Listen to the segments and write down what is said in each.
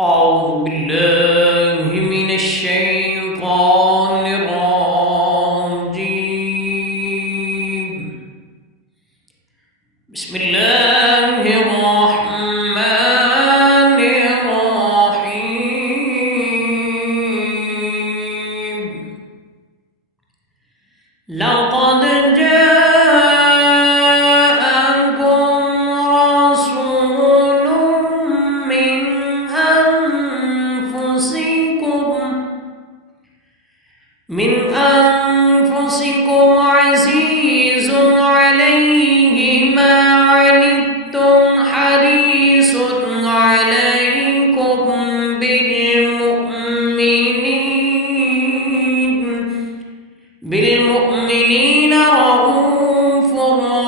أعوذ بالله من الشيطان الرجيم. بسم الله الرحمن الرحيم. لقد جاءكم رسول من أنفسكم عزيز عليه ما عنتم حريص عليكم بالمؤمنين رؤوف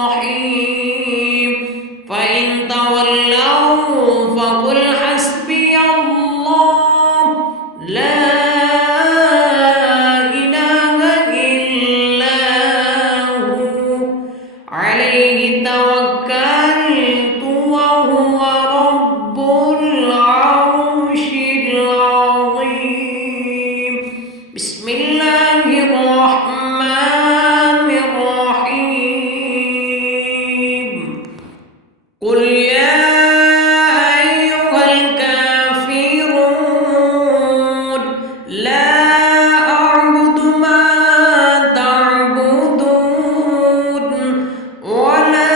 رحيم. فإن تولوا فقل حسبي الله لا عليه توكلت وهو رب العرش العظيم. بسم الله الرحمن الرحيم. قل يا أيها الكافرون لا أعبد ما تعبدون ولا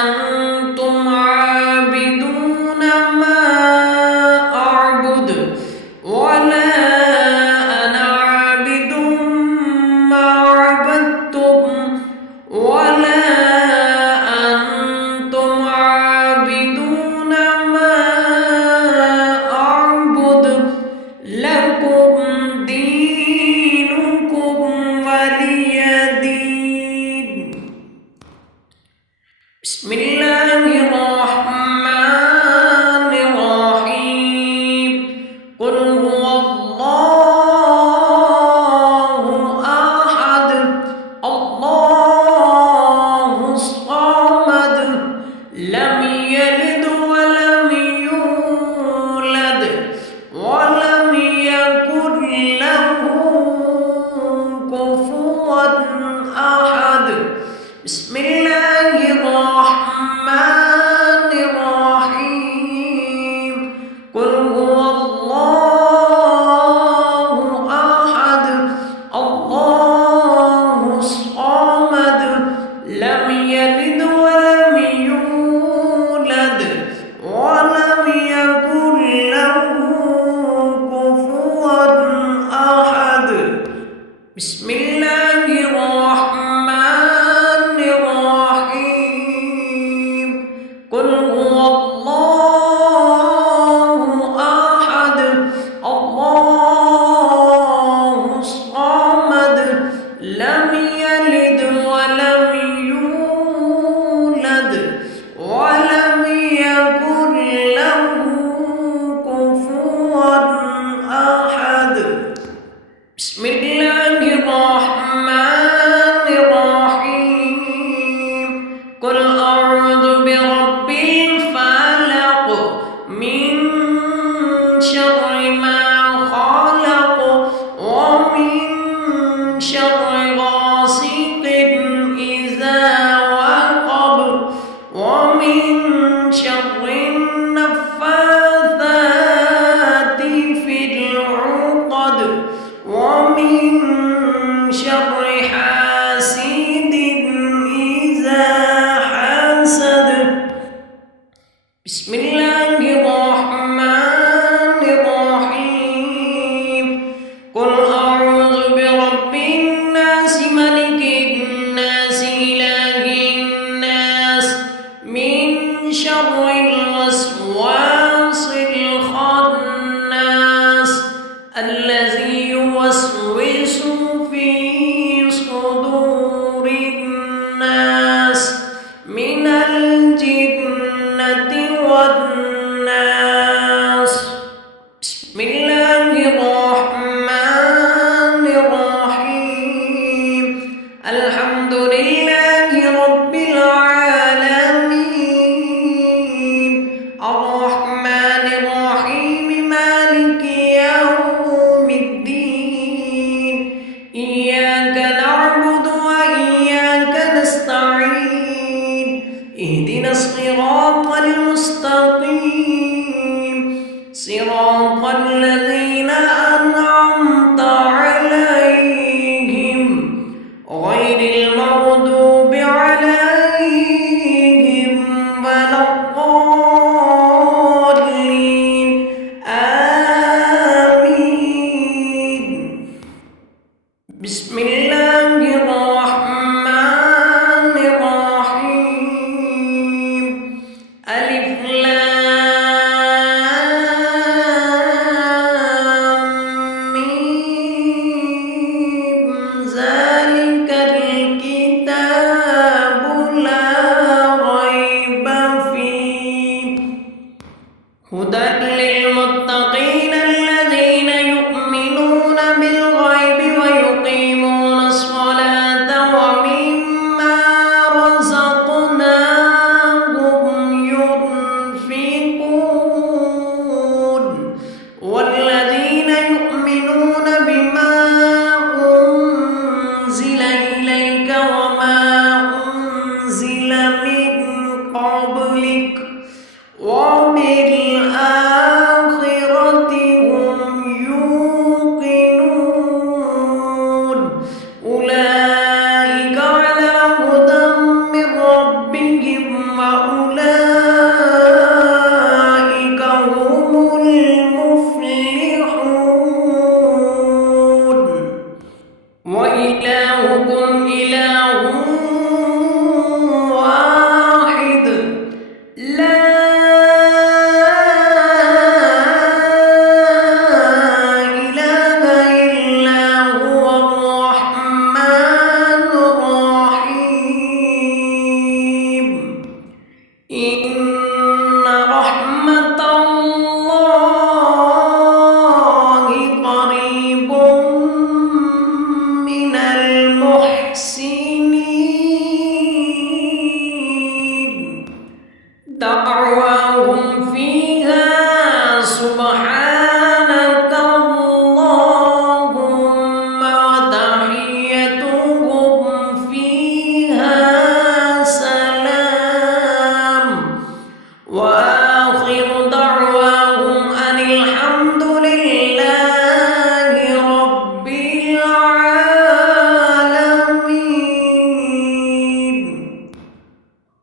أنتم عابدون ما أعبد ولا أنا عابد ما عبدتم ولا أنتم عابدون ما أعبد لكم دينكم ولي دين. بسم الله الرحمن الرحيم. قل هو الله أحد الله الصمد لم يلد ولم يولد ولم يكن له كفوا أحد. بسم الله الرحمن الرحيم. قل هو الله أحد الله الصمد لم يلد ولم يولد ولم يكن له كفوا أحد. بسم الله الرحمن الرحيم. قل هو الله أحد الله الصمد لم يلد ولم يولد ولم يكن له كفوا أحد. بسم الله الرحمن الرحيم. قل أعوذ برب الفلق من شر ما خلق ومن شر غاسق إذا وقب ومن شر النفاثات في العقد ومن شر حاسد إذا حسد. بسم الله الرحمن الرحيم. صراط الذين أنعمت عليهم غير المغضوب عليهم ولا الضالين آمين. بسم الله الرحمن الرحيم. ألف لام ميم ذلك الكتاب لا ريب فيه هدى للمتقين الذين يؤمنون بالغيب ويقيمون الصلاة ومما رزقناهم ينفقون والذين يؤمنون بما أنزل إليك وما أنزل من قبلك وبالآخرة هم يوقنون أولئك على هدى من ربهم وأولئك هم المفلحون. وإلهكم إله واحد لا إله إلا هو الرحمن الرحيم. إن رحمة الله قريب من المحسنين. دعواهم فيها سبحانك اللهم وتحيتهم فيها سلام وآخر دعواهم أن الحمد لله رب العالمين.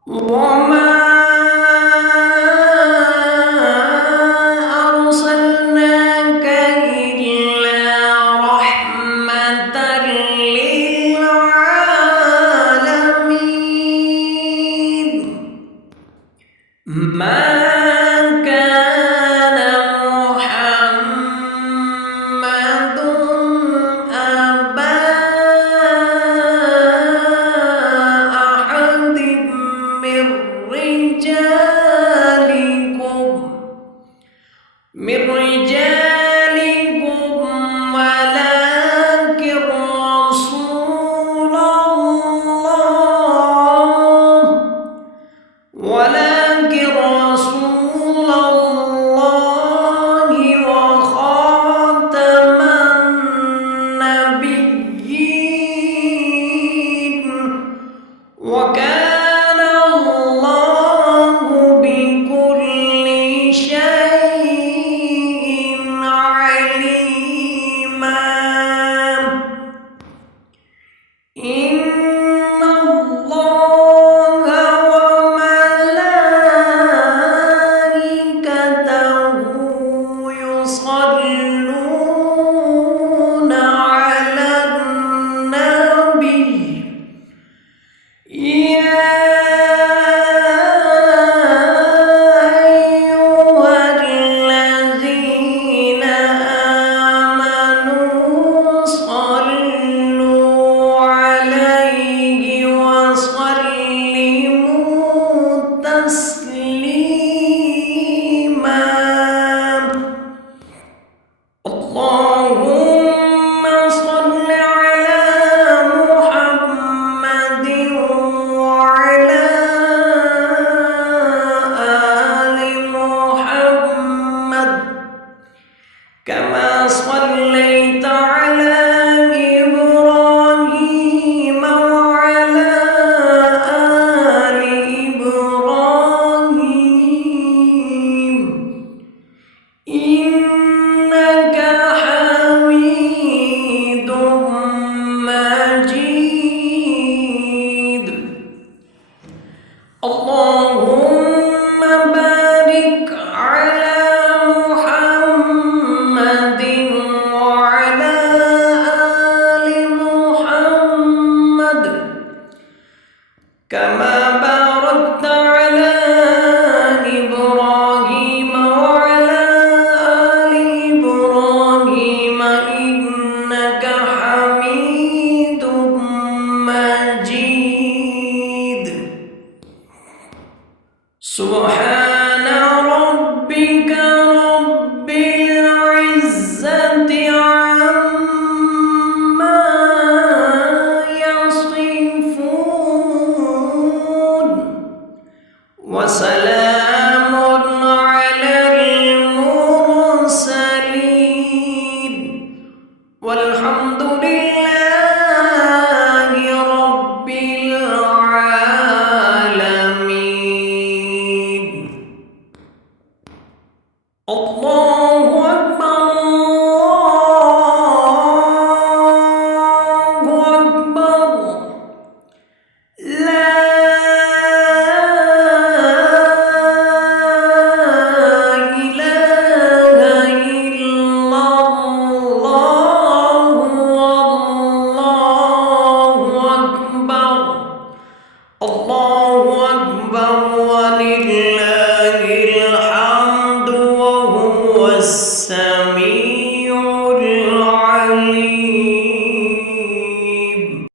وما أرسلناك إلا رحمة للعالمين. ما كان محمد أبا أحد من رجالكم ولكن رسول الله وخاتم النبيين وكان الله بكل شيء عليما. إن الله وملائكته يصلون على النبي يا أيها الذين آمنوا صلوا عليه وسلموا تسليما. اللهم صل على محمد وعلى آل محمد كما صليت على إبراهيم وعلى آل إبراهيم السميع